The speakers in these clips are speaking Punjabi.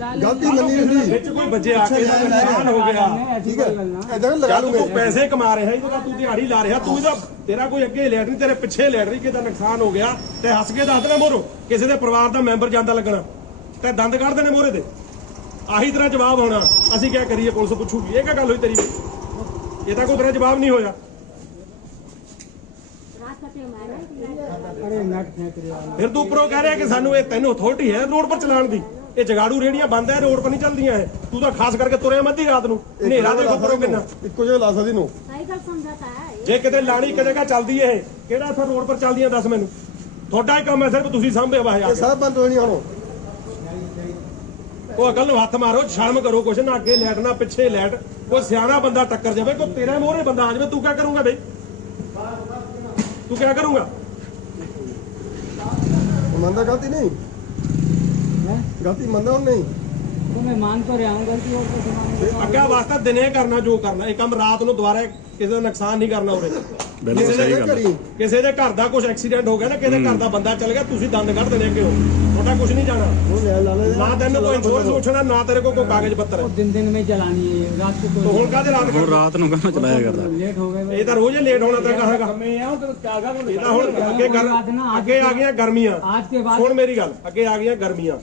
ਗਲਤੀ ਲੱਗੀ ਸੀ ਵਿੱਚ ਕੋਈ ਬੱਜੇ ਆ ਕੇ ਨਾਲ ਹੋ ਗਿਆ ਠੀਕ ਹੈ ਇਦਾਂ ਲਗਾ ਲੂਗੇ ਤੂੰ ਪੈਸੇ ਕਮਾ ਰਿਹਾ ਇਹਦਾ ਤੂੰ ਦਿਹਾੜੀ ਲਾ ਰਿਹਾ ਤੂੰ ਇਹਦਾ ਤੇਰਾ ਕੋਈ ਅੱਗੇ ਲੈਟਰੀ ਤੇਰੇ ਪਿੱਛੇ ਰਹੀ ਕਿਦਾਂ ਨੁਕਸਾਨ ਹੋ ਗਿਆ ਤੇ ਹੱਸ ਕੇ ਦੱਸਦੇ ਨੇ ਮੋਰੋ ਕਿਸੇ ਦੇ ਪਰਿਵਾਰ ਦਾ ਮੈਂਬਰ ਜਾਂਦਾ ਲੱਗਣਾ ਤੇ ਦੰਦ ਕੱਢਦੇ ਨੇ ਮੋਰੇ ਦੇ ਆਹੀ ਤਰ੍ਹਾਂ ਜਵਾਬ ਹੋਣਾ ਅਸੀਂ ਕੀ ਕਰੀਏ ਪੁਲਿਸ ਪੁੱਛੂਗੀ ਇਹ ਕਾ ਗੱਲ ਹੋਈ ਤੇਰੀ ਇਹ ਤਾਂ ਕੋਈ ਤੇਰਾ ਜਵਾਬ ਨਹੀਂ ਹੋਇਆ ਫਿਰ ਤੂੰ ਉਪਰੋਂ ਕਹਿ ਰਿਹਾ ਕਿ ਸਾਨੂੰ ਇਹ ਤੈਨੂੰ ਅਥਾਰਟੀ ਹੈ ਰੋਡ ਪਰ ਚਲਾਣ ਦੀ ਇਹ ਜਗਾੜੂ ਰੇੜੀਆਂ ਬੰਦ ਐ ਰੋਡ ਪਰ ਨਹੀਂ ਚੱਲਦੀਆਂ ਇਹ ਤੂੰ ਤਾਂ ਖਾਸ ਕਰਕੇ ਤੁਰਿਆ ਮੱਧੀ ਰਾਤ ਨੂੰ ਹਨੇਰਾ ਦੇਖੋ ਪਰੋ ਕਿੰਨਾ ਇੱਕੋ ਜਿਹਾ ਲਾ ਸਕਦੀ ਨੂੰ ਸਹੀ ਗੱਲ ਸਮਝਾਤਾ ਜੇ ਕਿਤੇ ਲਾਣੀ ਕਿਤੇ ਕਾ ਚੱਲਦੀ ਐ ਕਿਹੜਾ ਸਰ ਰੋਡ ਪਰ ਚੱਲਦੀਆਂ ਦੱਸ ਮੈਨੂੰ ਤੁਹਾਡਾ ਹੀ ਕੰਮ ਐ ਸਿਰਫ ਤੁਸੀਂ ਸਾਹਮਣੇ ਆਵਾ ਆ ਇਹ ਸਭ ਬੰਦ ਹੋਣੀ ਹਣੋ ਕੋ ਅਕਲ ਨੂੰ ਹੱਥ ਮਾਰੋ ਸ਼ਰਮ ਕਰੋ ਕੁਛ ਨਾ ਅੱਗੇ ਲੈਟ ਨਾ ਪਿੱਛੇ ਲੈਟ ਕੋ ਸਿਆਣਾ ਬੰਦਾ ਟੱਕਰ ਜਾਵੇ ਕੋ ਤੇਰੇ ਮੋਹਰੇ ਬੰਦਾ ਆ ਜਾਵੇ ਤੂੰ ਕੀ ਕਰੂਗਾ ਬਈ ਤੂੰ ਕੀ ਕਰੂੰਗਾ ਮੰਨਦਾ ਗਲਤੀ ਨਹੀਂ ਗਲਤੀ ਮੰਨਦਾ ਹੁਣ ਨਹੀਂ ਉਹ ਮਹਿਮਾਨ ਤੋਂ ਰਿਆ ਹੂੰ ਗਲਤੀ ਹੋ ਗਈ ਸਮਾਨ ਅੱਗੇ ਵਾਸਤਾ ਦਿਨੇ ਕਰਨਾ ਜੋ ਕਰਨਾ ਇਹ ਕੰਮ ਰਾਤ ਨੂੰ ਦੁਬਾਰਾ ਕਿਸੇ ਦਾ ਨੁਕਸਾਨ ਨਹੀਂ ਕਰਨਾ ਉਹਦੇ ਕਿਸੇ ਦੇ ਘਰ ਕਿਸੇ ਦੇ ਘਰ ਦਾ ਕੁਝ ਐਕਸੀਡੈਂਟ ਹੋ ਗਿਆ ਨਾ ਕਿਸੇ ਦੇ ਘਰ ਦਾ ਬੰਦਾ ਚਲ ਗਿਆ ਤੁਸੀਂ ਦੰਦ ਕੱਢ ਦੇਣੇ ਕਿਉਂ ਤੁਹਾਡਾ ਕੁਝ ਨਹੀਂ ਜਾਣਾ ਨਾ ਤੈਨੂੰ ਕੋਈ ਹੋਰ ਸੋਚਣਾ ਨਾ ਤੇਰੇ ਕੋਲ ਕੋਈ ਕਾਗਜ਼ ਪੱਤਰ ਉਹ ਦਿਨ ਦਿਨ ਮੈਂ ਚਲਾਣੀ ਹੈ ਰਾਤ ਨੂੰ ਤੂੰ ਹੋਰ ਕਾਹਦੇ ਰਾਤ ਨੂੰ ਰਾਤ ਨੂੰ ਕਹਿੰਦਾ ਚਲਾਇਆ ਕਰਦਾ ਇਹ ਤਾਂ ਰੋਜ਼ ਹੀ ਲੇਟ ਹੋਣਾ ਤਾਂ ਕਹਾਂਗਾ ਕੰਮੇ ਆ ਤੂੰ ਕਾਗਜ਼ ਇਹ ਤਾਂ ਹੁਣ ਅੱਗੇ ਕਰ ਅੱਗੇ ਆ ਗਈਆਂ ਗਰਮੀਆਂ ਅੱਜ ਦੇ ਬਾਅਦ ਹੁਣ ਮੇਰੀ ਗੱਲ ਅੱਗੇ ਆ ਗਈਆਂ ਗਰਮੀਆਂ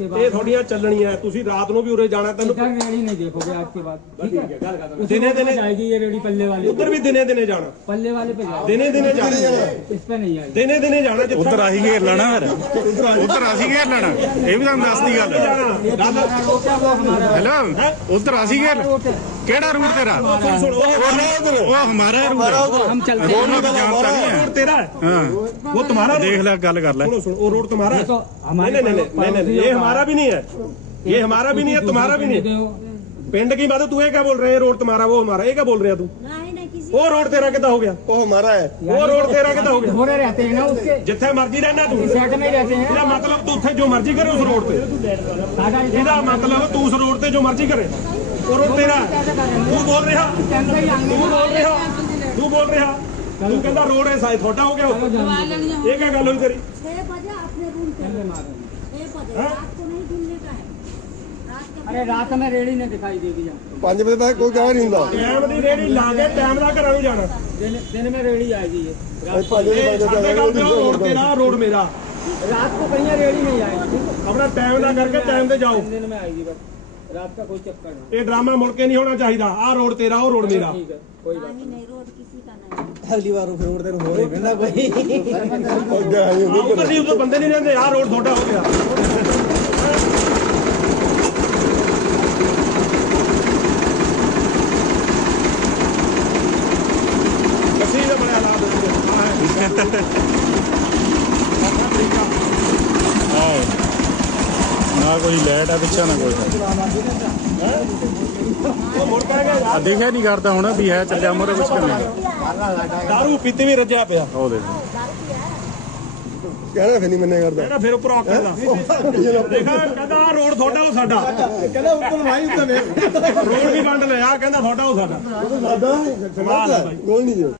ਇਹ ਥੋੜੀਆਂ ਚੱਲਣੀਆਂ ਤੁਸੀਂ ਰਾਤ ਨੂੰ ਵੀ ਉਰੇ ਜਾਣਾ ਤੈਨੂੰ ਕਿੱਦਾਂ ਰੇੜੀ ਨਹੀਂ ਦੇਖੋਗੇ ਆਜ ਕੇ ਬਾਅਦ ਠੀਕ ਹੈ ਗੱਲ ਕਰਦਾ ਦਿਨੇ ਦਿਨੇ ਜਾਏਗੀ ਇਹ ਰੇੜੀ ਪੱਲੇ ਵਾਲੇ ਉੱਧਰ ਵੀ ਦਿਨੇ ਦਿਨੇ ਜਾਣਾ ਪੱਲੇ ਵਾਲੇ ਪੇ ਜਾਣਾ ਦਿਨੇ ਦਿਨੇ ਜਾਣਾ ਇਸ ਤੇ ਨਹੀਂ ਆਏ ਦਿਨੇ ਦਿਨੇ ਜਾਣਾ ਜਿੱਥੇ ਉੱਧਰ ਆਹੀ ਘੇਰ ਲੈਣਾ ਫਿਰ ਉੱਧਰ ਆਹੀ ਘੇਰ ਲੈਣਾ ਇਹ ਵੀ ਤੁਹਾਨੂੰ ਦੱਸਦੀ ਗੱਲ ਹੈ ਹੈਲੋ ਉੱਧਰ ਆਹੀ ਘੇਰ ਲੈਣਾ ਕਿਹੜਾ ਰੂਟ ਤੇਰਾ ਉਹ ਹਮਾਰਾ ਹੈ ਰੂਟ ਹਮ ਚੱਲਦੇ ਹਾਂ ਉਹ ਜਾਣਦਾ ਨਹੀਂ ਰੂਟ ਤੇਰਾ ਹਾਂ ਉਹ ਤੁਹਾਡਾ ਦੇਖ ਲੈ ਗੱਲ ਕਰ ਲੈ ਉਹ ਰੂਟ ਤੁਹਾਡਾ ਹੈ ਨਹੀਂ ਨਹੀਂ ਨਹੀਂ ਇਹ ਹਮਾਰਾ ਵੀ ਨਹੀਂ ਹੈ ਇਹ ਹਮਾਰਾ ਵੀ ਨਹੀਂ ਹੈ ਤੁਹਾਡਾ ਵੀ ਨਹੀਂ ਪਿੰਡ ਕੀ ਬਾਤ ਤੂੰ ਇਹ ਕਹ ਬੋਲ ਰਿਹਾ ਰੋਡ ਤੁਹਾਰਾ ਉਹ ਹਮਾਰਾ ਇਹ ਕਹ ਬੋਲ ਰਿਹਾ ਤੂੰ ਨਹੀਂ ਨਹੀਂ ਕਿਸੇ ਉਹ ਰੋਡ ਤੇਰਾ ਕਿਦਾਂ ਹੋ ਗਿਆ ਉਹ ਹਮਾਰਾ ਹੈ ਉਹ ਰੋਡ ਤੇਰਾ ਕਿਦਾਂ ਹੋ ਗਿਆ ਹੋ ਰਹੇ ਰਹਤੇ ਨਾ ਉਸਕੇ ਜਿੱਥੇ ਮਰਜ਼ੀ ਰਹਿਣਾ ਤੂੰ ਸੈਟ ਨਹੀਂ ਰਹਤੇ ਹੈ ਇਹਦਾ ਮਤਲਬ ਤੂੰ ਉੱਥੇ ਜੋ ਮਰਜ਼ੀ ਕਰੇ ਉਸ ਰੋਡ ਤੇ ਇਹਦਾ ਮਤਲਬ ਤੂੰ ਉਸ ਰੋਡ ਤੇ ਜੋ ਮਰਜ਼ੀ ਕਰੇ ਉਰੋ ਤੇਰਾ ਤੂੰ ਬੋਲ ਰਿਹਾ ਤੂੰ ਬੋਲ ਰਿਹਾ ਤੂੰ ਬੋਲ ਰਿਹਾ ਤੂੰ ਕਹਿੰਦਾ ਰੋੜ ਐ ਸਾਇ ਥੋੜਾ ਹੋ ਗਿਆ ਉਹ ਇਹ ਕੀ ਗੱਲ ਹੋਈ ਤੇਰੀ 6 ਵਜੇ ਆਪਣੇ ਰੂਮ ਤੇ ਅਰੇ ਰਾਤ ਮੈਂ ਰੇੜੀ ਨੇ ਦਿਖਾਈ ਦੇ ਗਈ 5 ਵਜੇ ਤੱਕ ਕੋਈ ਗਾਹ ਨਹੀਂ ਹੁੰਦਾ ਟਾਈਮ ਦੀ ਰੇੜੀ ਲਾ ਕੇ ਟਾਈਮ ਦਾ ਘਰ ਨੂੰ ਜਾਣਾ ਦਿਨ ਮੈਂ ਮੇਂ ਰੇੜੀ ਆ ਗਈ ਹੈ ਭਾਜੀ ਤੇਰਾ ਰੋਡ ਮੇਰਾ ਰਾਤ ਕੋ ਕਈਆਂ ਰੇੜੀ ਨਹੀਂ ਆਏ ਆਪਣਾ ਟਾਈਮ ਦਾ ਕਰਕੇ ਟਾਈਮ ਤੇ ਜਾਓ ਦਿਨ ਮੈਂ ਆਈ ਜੀ ਬਸ ਰਾਤ ਦਾ ਕੋਈ ਚੱਕਰ ਨਹੀਂ ਇਹ ਡਰਾਮਾ ਮੁੜ ਕੇ ਨਹੀਂ ਹੋਣਾ ਚਾਹੀਦਾ ਆ ਰੋਡ ਤੇਰਾ ਉਹ ਰੋਡ ਮੇਰਾ ਕੋਈ ਬਾਤ ਨਹੀਂ ਨਹੀਂ ਰੋਡ ਕਿਸੇ ਦਾ ਨਹੀਂ ਹਲਦੀ ਵਾਰੋ ਰੋਡ ਤੇ ਨੂੰ ਹੋਏ ਬੰਦੇ ਨਹੀਂ ਰਹਿੰਦੇ ਆ ਰੋਡ ਥੋੜਾ ਹੋ ਗਿਆ ਕਸੀ ਦਾ ਬੜਾ ਆਲਾਦ ਹੈ ਕੋਈ ਲੈਟ ਆ ਪਿੱਛਾ ਨਾ ਕੋਈ ਆ ਦੇਖਿਆ ਨਹੀਂ ਕਰਦਾ ਹੁਣ ਵੀ ਹੈ ਚੱਲਿਆ ਮੋਰ ਕੁਛ ਕਰਨੇ ਦਾਰੂ ਪੀਤੇ ਵੀ ਰੱਜਿਆ ਪਿਆ ਉਹ ਦੇਖ ਕਹਿੰਦਾ ਫੇ ਨਹੀਂ ਮੰਨੇ ਕਰਦਾ ਫਿਰ ਉੱਪਰੋਂ ਕਹਿੰਦਾ ਦੇਖਾ ਕਹਿੰਦਾ ਰੋਡ ਤੁਹਾਡਾ ਉਹ ਸਾਡਾ ਕਹਿੰਦਾ ਉੱਪਰ ਮਾਈ ਉੱਤੇ ਰੋਡ ਵੀ ਵੰਡ ਲਿਆ ਕਹਿੰਦਾ ਤੁਹਾਡਾ ਉਹ ਸਾਡਾ ਉਹ ਸਾਡਾ ਕੋਈ ਨਹੀਂ